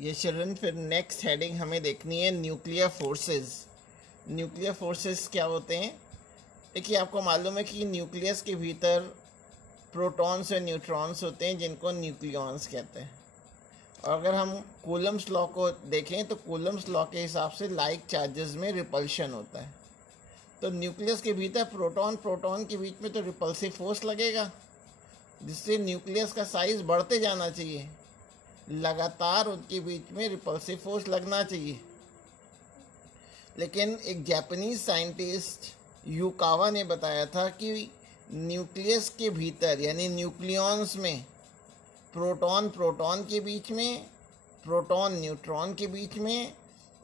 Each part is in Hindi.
ये चिल्ड्रन फिर नेक्स्ट हेडिंग हमें देखनी है न्यूक्लियर फोर्सेस। न्यूक्लियर फोर्सेस क्या होते हैं? देखिए, आपको मालूम है कि न्यूक्लियस के भीतर प्रोटॉन्स और न्यूट्रॉन्स होते हैं जिनको न्यूक्लियॉन्स कहते हैं। और अगर हम कूलम्स लॉ को देखें तो कूलम्स लॉ के हिसाब से लाइक चार्जेस में रिपल्शन होता है। तो न्यूक्लियस के भीतर प्रोटॉन प्रोटॉन के बीच में तो रिपल्सिव फोर्स लगेगा, जिससे न्यूक्लियस का साइज बढ़ते जाना चाहिए, लगातार उनके बीच में रिपल्सिव फोर्स लगना चाहिए। लेकिन एक जापानीज साइंटिस्ट युकावा ने बताया था कि न्यूक्लियस के भीतर यानी न्यूक्लियॉन्स में प्रोटॉन प्रोटॉन के बीच में, प्रोटॉन न्यूट्रॉन के बीच में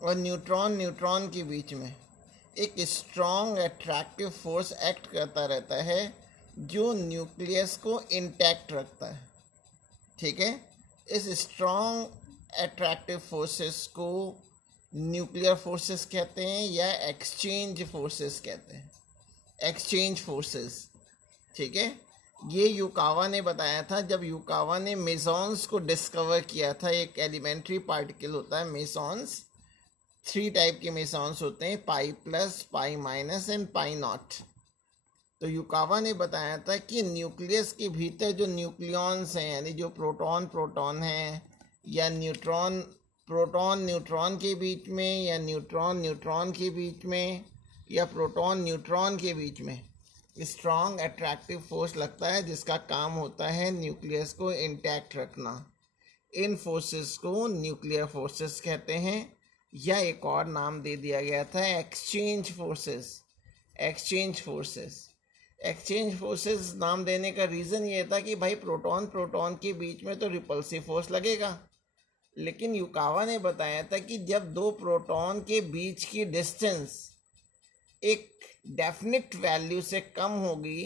और न्यूट्रॉन न्यूट्रॉन के बीच में एक स्ट्रॉन्ग अट्रैक्टिव फोर्स एक्ट करता रहता है जो न्यूक्लियस को इंटैक्ट रखता है। ठीक है, इस स्ट्रॉन्ग अट्रैक्टिव फोर्सेस को न्यूक्लियर फोर्सेस कहते हैं या एक्सचेंज फोर्सेस कहते हैं, एक्सचेंज फोर्सेस। ठीक है, ये युकावा ने बताया था जब युकावा ने मेसॉन्स को डिस्कवर किया था। एक एलिमेंट्री पार्टिकल होता है मेसॉन्स, 3 टाइप के मेसॉन्स होते हैं, pi plus, pi minus and pi not. तो युकावा ने बताया था कि न्यूक्लियस के भीतर जो न्यूक्लियॉन्स हैं यानी जो प्रोटॉन प्रोटॉन हैं या न्यूट्रॉन प्रोटॉन न्यूट्रॉन के बीच में या न्यूट्रॉन न्यूट्रॉन के बीच में या प्रोटॉन न्यूट्रॉन के बीच में स्ट्रॉन्ग अट्रैक्टिव फोर्स लगता है जिसका काम होता है न्यूक्लियस को इंटैक्ट रखना। इन फोर्सेस को न्यूक्लियर फोर्सेस कहते हैं या एक और नाम दे दिया गया था exchange forces. Exchange forces, exchange forces नाम देने का रीज़न ये था कि भाई प्रोटॉन प्रोटॉन के बीच में तो रिपल्सिव फोर्स लगेगा, लेकिन युकावा ने बताया था कि जब 2 प्रोटॉन के बीच की डिस्टेंस एक डेफिनेट वैल्यू से कम होगी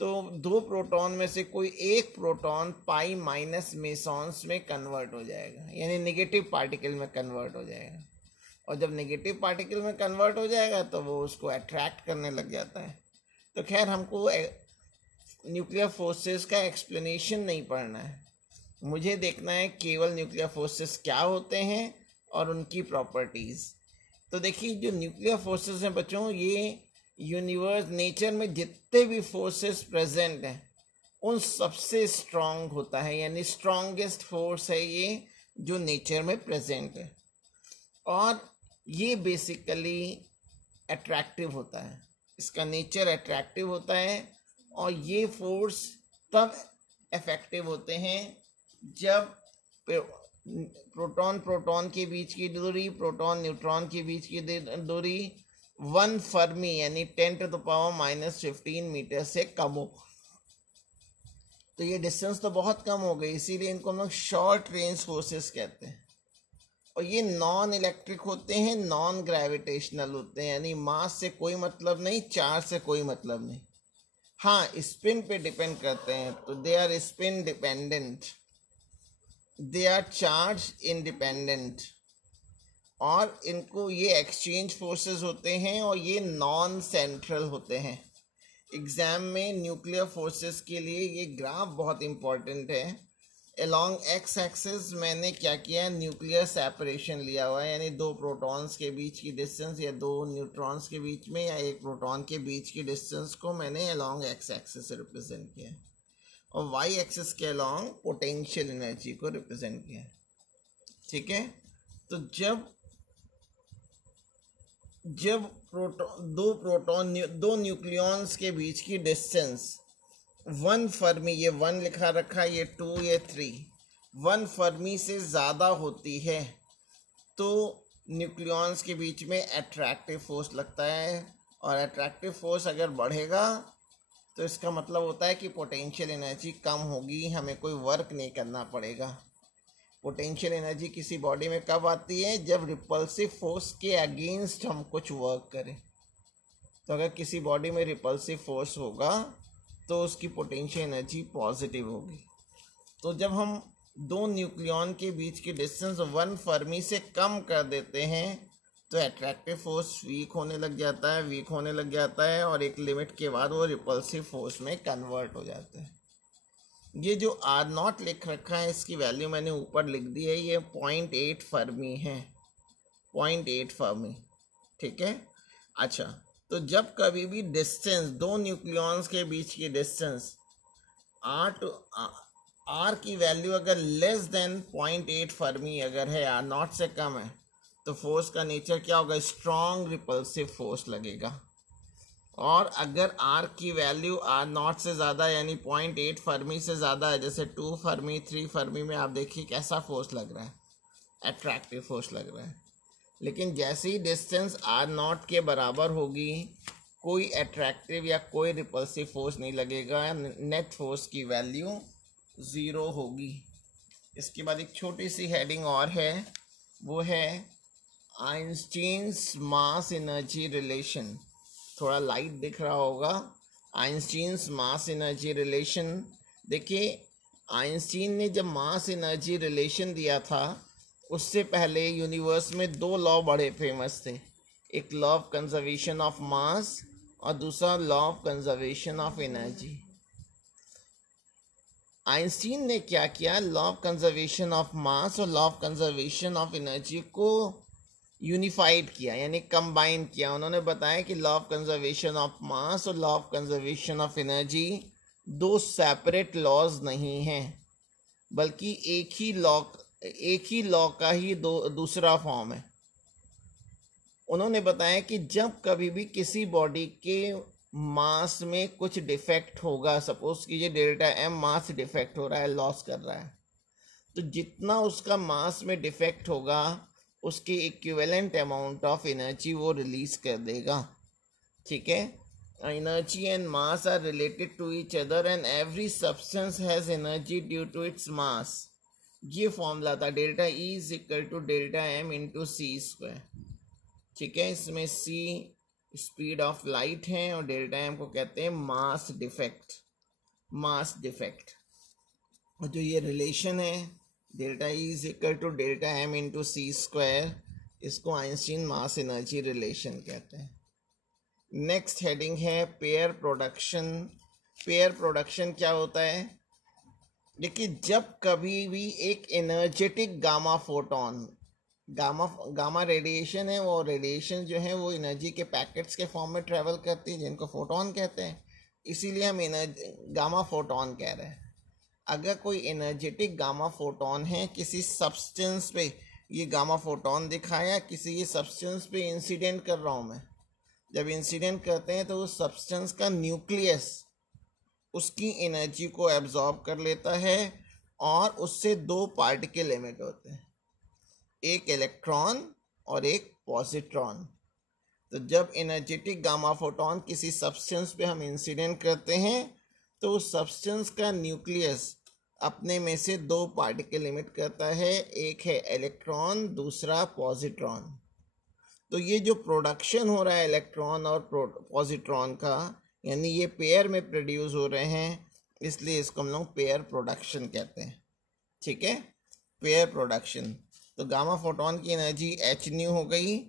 तो 2 प्रोटॉन में से कोई एक प्रोटॉन पाई माइनस मेसॉन्स में कन्वर्ट हो जाएगा, यानी नेगेटिव पार्टिकल में कन्वर्ट हो जाएगा। और जब नेगेटिव पार्टिकल में कन्वर्ट हो जाएगा तो वो उसको अट्रैक्ट करने लग जाता है। तो खैर, हमको न्यूक्लियर फोर्सेस का एक्सप्लेनेशन नहीं पढ़ना है, मुझे देखना है केवल न्यूक्लियर फोर्सेस क्या होते हैं और उनकी प्रॉपर्टीज़। तो देखिए, जो न्यूक्लियर फोर्सेस हैं बच्चों, ये यूनिवर्स नेचर में जितने भी फोर्सेस प्रेजेंट हैं उन सबसे स्ट्रांग होता है, यानी स्ट्रॉन्गेस्ट फोर्स है ये जो नेचर में प्रेजेंट है। और ये बेसिकली अट्रैक्टिव होता है, इसका नेचर अट्रैक्टिव होता है। और ये फोर्स तब इफेक्टिव होते हैं जब प्रोटॉन प्रोटॉन के बीच की दूरी, प्रोटॉन न्यूट्रॉन के बीच की दूरी 1 फर्मी यानी 10⁻⁻15 मीटर से कम हो। तो ये डिस्टेंस तो बहुत कम हो गई, इसीलिए इनको हम लोग शॉर्ट रेंज फोर्सेस कहते हैं। और ये नॉन इलेक्ट्रिक होते हैं, नॉन ग्रेविटेशनल होते हैं, यानी मास से कोई मतलब नहीं, चार्ज से कोई मतलब नहीं। हाँ, स्पिन पे डिपेंड करते हैं, तो they are spin dependent, they are charge independent. और इनको ये एक्सचेंज फोर्सेस होते हैं और ये नॉन सेंट्रल होते हैं। एग्जाम में न्यूक्लियर फोर्सेस के लिए ये ग्राफ बहुत इंपॉर्टेंट है। अलोंग एक्स एक्सिस मैंने क्या किया, न्यूक्लियर सेपरेशन लिया हुआ है, यानी 2 प्रोटॉन्स के बीच की डिस्टेंस या 2 न्यूट्रॉन्स के बीच में या 1 प्रोटॉन के बीच की डिस्टेंस को मैंने अलोंग एक्स एक्सिस से रिप्रेजेंट किया, और वाई एक्सिस के अलोंग पोटेंशियल एनर्जी को रिप्रेजेंट किया। ठीक है, तो जब दो न्यूक्लियॉन्स के बीच की डिस्टेंस 1 फर्मी, ये 1 लिखा रखा, ये 2, ये 3, 1 फर्मी से ज़्यादा होती है तो न्यूक्लियॉन्स के बीच में अट्रैक्टिव फोर्स लगता है। और अट्रैक्टिव फोर्स अगर बढ़ेगा तो इसका मतलब होता है कि पोटेंशियल एनर्जी कम होगी, हमें कोई वर्क नहीं करना पड़ेगा। पोटेंशियल एनर्जी किसी बॉडी में कब आती है, जब रिपल्सिव फोर्स के अगेंस्ट हम कुछ वर्क करें। तो अगर किसी बॉडी में रिपल्सिव फोर्स होगा तो उसकी पोटेंशियल एनर्जी पॉजिटिव होगी। तो जब हम 2 न्यूक्लियॉन के बीच की डिस्टेंस 1 फर्मी से कम कर देते हैं तो अट्रैक्टिव फोर्स वीक होने लग जाता है और एक लिमिट के बाद वो रिपल्सिव फोर्स में कन्वर्ट हो जाता है। ये जो आर नॉट लिख रखा है इसकी वैल्यू मैंने ऊपर लिख दी है, ये 0.8 फर्मी है, 0.8 फर्मी, ठीक है। अच्छा, तो जब कभी भी डिस्टेंस, दो न्यूक्लियॉन्स के बीच की डिस्टेंस आर की वैल्यू अगर लेस देन 0.8 फर्मी अगर है, आर नॉट से कम है, तो फोर्स का नेचर क्या होगा, स्ट्रॉन्ग रिपल्सिव फोर्स लगेगा। और अगर आर की वैल्यू आर नॉट से ज़्यादा यानी 0.8 फर्मी से ज़्यादा है, जैसे 2 फर्मी 3 फर्मी में आप देखिए कैसा फोर्स लग रहा है, अट्रैक्टिव फोर्स लग रहा है। लेकिन जैसे ही डिस्टेंस आर नॉट के बराबर होगी, कोई अट्रैक्टिव या कोई रिपल्सिव फोर्स नहीं लगेगा, नेट फोर्स की वैल्यू 0 होगी। इसके बाद एक छोटी सी हेडिंग और है, वो है आइंस्टीन्स मास एनर्जी रिलेशन। थोड़ा लाइट दिख रहा होगा, आइंस्टीन्स मास एनर्जी रिलेशन। देखिए, आइंस्टीन ने जब मास एनर्जी रिलेशन दिया था, उससे पहले यूनिवर्स में दो लॉ बड़े फेमस थे, एक law of conservation of mass और दूसरा law of conservation of energy. Einstein ने क्या किया, law of conservation of mass और law of conservation of energy को यूनिफाइड किया, यानी कंबाइन किया। उन्होंने बताया कि law of conservation of mass और law of conservation of energy दो सेपरेट लॉज नहीं हैं, बल्कि एक ही लॉ का ही दूसरा फॉर्म है। उन्होंने बताया कि जब कभी भी किसी बॉडी के मास में कुछ डिफेक्ट होगा, सपोज कीजिए डेल्टा एम मास डिफेक्ट हो रहा है, लॉस कर रहा है, तो जितना उसका मास में डिफेक्ट होगा उसके इक्विवेलेंट अमाउंट ऑफ एनर्जी वो रिलीज कर देगा, ठीक है। Energy and mass are related to each other and every substance has energy due to its mass. ये फॉर्मूला था, delta E is equal to delta M into C square, ठीक है। इसमें सी स्पीड ऑफ लाइट है और डेल्टा एम को कहते हैं मास डिफेक्ट। और जो ये रिलेशन है delta E is equal to delta M into C square, इसको आइंस्टीन मास एनर्जी रिलेशन कहते हैं। नेक्स्ट हेडिंग है पेयर प्रोडक्शन। पेयर प्रोडक्शन क्या होता है, देखिए, जब कभी भी एक energetic gamma photon, gamma radiation है, वो रेडिएशन जो है वो एनर्जी के पैकेट्स के फॉर्म में ट्रेवल करती है, जिनको फोटोन कहते हैं, इसीलिए हम गामा फोटोन कह रहे हैं। अगर कोई एनर्जेटिक गामा फोटोन है किसी सब्सटेंस पे, ये गामा फोटोन दिखाया किसी ये सब्सटेंस पे इंसिडेंट कर रहा हूँ मैं, जब इंसिडेंट करते हैं तो उस सब्सटेंस का न्यूक्लियस उसकी एनर्जी को एब्जॉर्ब कर लेता है और उससे दो पार्टिकल एमिट होते हैं, एक इलेक्ट्रॉन और एक पॉजिट्रॉन। तो जब एनर्जेटिक गामा फोटोन किसी सब्सटेंस पे हम इंसिडेंट करते हैं तो उस सब्सटेंस का न्यूक्लियस अपने में से दो पार्टिकल एमिट करता है, एक है इलेक्ट्रॉन, दूसरा पॉजिट्रॉन। तो ये जो प्रोडक्शन हो रहा है इलेक्ट्रॉन और पॉजिट्रॉन का, यानी ये पेयर में प्रोड्यूस हो रहे हैं, इसलिए इसको हम लोग पेयर प्रोडक्शन कहते हैं, ठीक है, पेयर प्रोडक्शन। तो गामा फोटोन की एनर्जी एच न्यू हो गई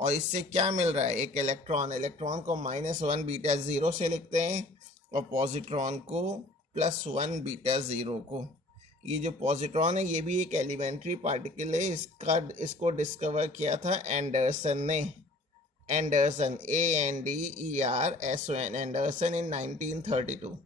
और इससे क्या मिल रहा है, एक इलेक्ट्रॉन को -1 बीटा 0 से लिखते हैं और पॉजिट्रॉन को +1 बीटा 0 को। ये जो पॉजिट्रॉन है ये भी एक एलिमेंट्री पार्टिकल है, इसको डिस्कवर किया था एंडरसन ने, ANDERSON इन 1932।